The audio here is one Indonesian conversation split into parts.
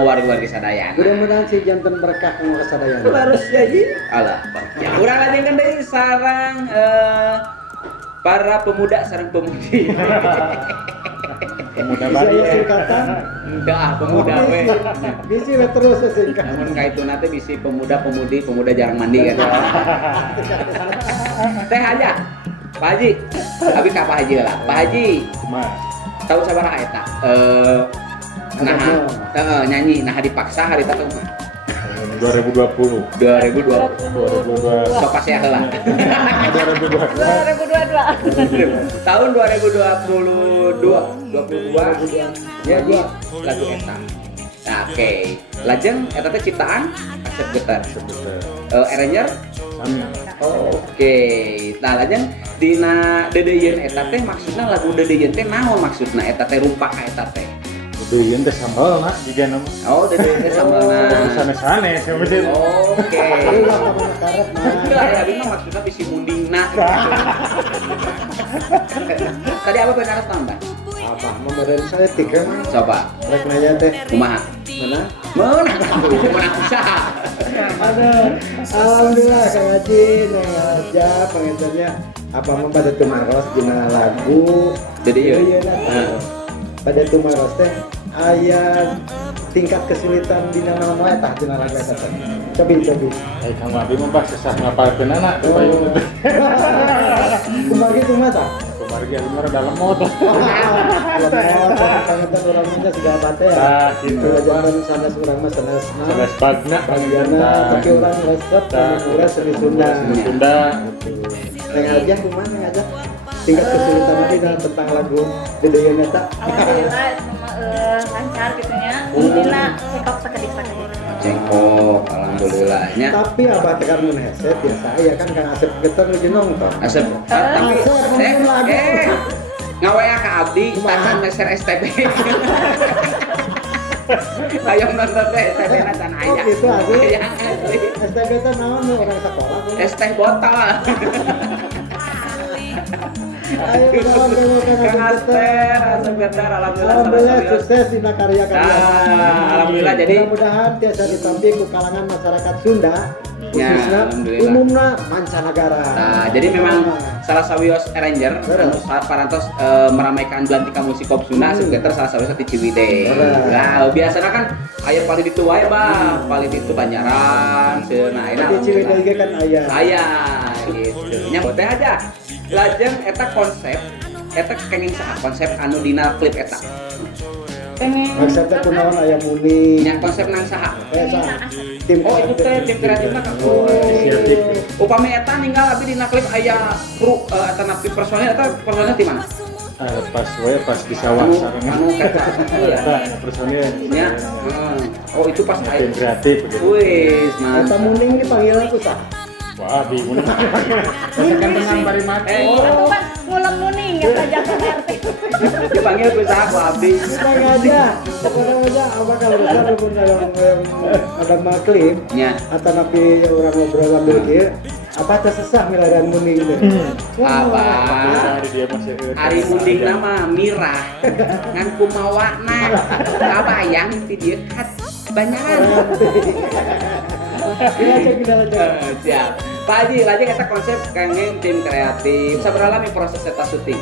kanggo warga-warga sadayana. Mudah-mudahan si jantan berkah kanggo kasadayana. Harus jadi. Alah, ya urang lajengkeun deui sareng para pemuda sareng pemudi. Pemuda Bisa baru ya singkatan. Enggak, pemuda we. Bisi we terus singkat. Namun kaituna teh bisi pemuda pemudi, pemuda jarang mandi kan. Teh aja. Pak Haji. Abi ka Pak Haji lah. Pak Haji, Mas. tahu sabaraha eta? Nah, nyanyi nah dipaksa hari teh mah. 2020. 2020. Sok pas ya heula. 2022. Tahun 2022 jadi lagu eta. Nah, oke. Lajeng eta teh ciptaan Asep Geter. Arranger Sami. oke. Nah, lajeng dina dedeyeun eta teh maksudna lagu dedeyeun teh naon maksudna eta teh rupa ka eta teh. Dedeyeun teh sambal na jiga nama. Oh, dedeyeun teh sambalna. Sanes-sanes ya mesti. Oke. Ulah kamu karet Enggak ya, bima maksudnya bisi mundingna. Tadi apa benar tambah? apa memeren saya tiga mah. Coba. Rek nanya teh Kumaha? mana? Menang usaha. Aduh, alhamdulillah Kang Haji neng aja pengennya apa mah pada tumaros dina lagu Dedeyeun. pada tumaros teh aya tingkat kesulitan dina naon wae tah dina lagu eta teh. Cobi. Ai Kang Abi mah pas sesah ngapalkeun anak payung teh. Kumaha kitu mah tah? Kemargi ari mah dalam mod. Pengentan urang mah sudah bate ya. Tah kitu. Jangan sanes urang mah sanes Sanes bagna bagianna tapi urang resep urang seni Sunda. Sunda. Neng aja kumaha neng aja? Tingkat kesulitan tadi tentang lagu Dedeyeun eta. Alhamdulillah lancar gitunya. Alhamdulillah cekok sakedik. Cengkok, alhamdulillahnya. Tapi abah tekan mun headset biasa ya kan Kang Asep Geter lagi nonton. Asep, tapi Asep, lagu. ngawaya ka abdi, tahan meser STB. Hayang nonton teh STB na can Oh aya. gitu asli. Aya asli. STB teh naon nu orang sekolah kumaha? Es teh botol. Ayo kawan Kang Asep Geter, alhamdulillah Alhamdulillah serius. sukses dina karya-karya. Alhamdulillah jadi Mudah-mudahan tiasa ditampi ku kalangan masyarakat Sunda Ya, khususnya alhamdulillah. umumna mancanagara. Nah, jadi memang salah sawios arranger Betul. anu parantos meramaikan belantika musik pop Sunda Asep Geter salah sawios di Ciwidey. Betul. Nah, biasanya kan aya paling itu wae, Bang. Paling itu Banjaran, cenah Di Ciwidey ge kan aya. aya gitu. Nya teh aja. Lajeng eta konsep eta kenging saha konsep anu dina klip eta. Pengen Maksudnya kunaon aya muni. Nya konsep nang saha? Tim Oh, itu teh tim kreatifna ka Inisiatif. upami eta ninggal abi dina klip aya kru eta napi personil eta personil di mana? Pas we pas di sawah Anu sareng. anu kata Eta personil. nya. Oh, itu pas Tim aya. kreatif gitu. Wis, Eta mantap. muning dipanggil aku sah. Wah, bingung. Masakan tenang bari mati. Itu kan ngulang muning ya pajak RT. Dipanggil ku saha ku abdi. Kita aja. Pokoknya aja apa kalau besar pun ada maklip Nya. atau napi orang ngobrol ambil kieu apa teh sesah miladan muning teh. Apa? Hari dia masih Ari munding nama mirah ngan kumawana kabayang ti dieu kat Banyaran. Kita aja. Siap. Pak Haji, lajeng eta konsep kangen tim kreatif. Sabaraha lami proses eta syuting?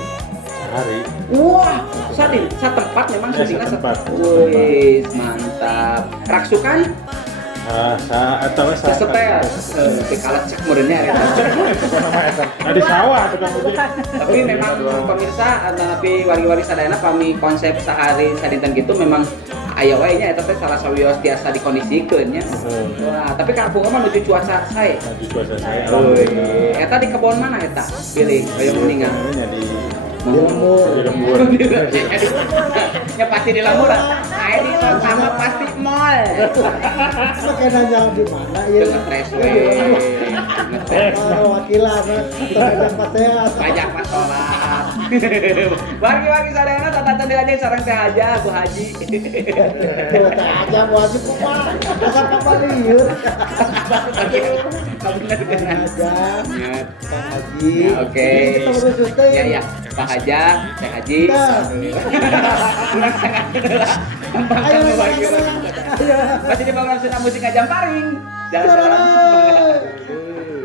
hari. Wah, satempat memang syutingnya satempat. Wih, mantap. Raksukan? Atau Sesetel. Tapi kalau cek modernnya ya. Nah di sawah tukang uji. Tapi memang pemirsa tapi wari-wari sadayana pami konsep sehari sadinten gitu memang aya wae nya eta teh salah sawios tiasa dikondisikeun nya. Wah, tapi ka aku mah nuju cuaca sae. Di cuaca saya. Euy, eta di kebon mana eta? Pilih aya mendingan. Di Lembur. lembur. Ya pasti di lembur. Nah, ini sama pasti mall. Pakai nanya di mana ya? Ngetres we. Ngetres. Wakilan, terkadang pas saya. Pajak pas sholat. Bagi-bagi sadayana tatatan dilajeng sareng teh aja Bu Haji. Aja wajib kok. Masa papa liur. Kabener Aja. Ingat. Kang Haji. Ya, oke. Kita urus teh. Ya, ya. Pak Haja, Teh Haji. Dah. Kurang sangat lah. Ayo, Bagi ayo. masih di program Sunnah Musik Ngajam Paring. Jalan-jalan. Jalan.